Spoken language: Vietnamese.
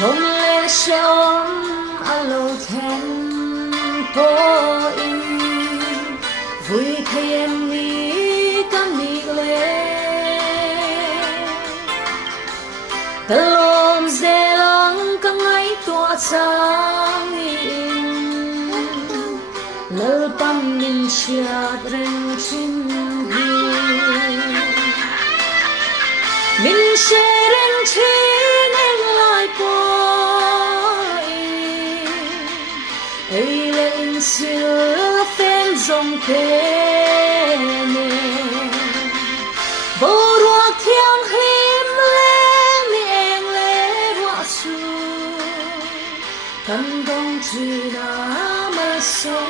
nông lệ sẽ ôm a lâu thèn po y vui thay em nghĩ cam đi lệ ta lom dè lăng các ngày tỏa sáng in lỡ băng mình chợt rèn chim mình sẽ rèn chim em lại qua ấy lên xưa phen dòng thế nè vô ruột thiêng hiếm lên miệng lệ hoa su thân đông chỉ đã mơ sâu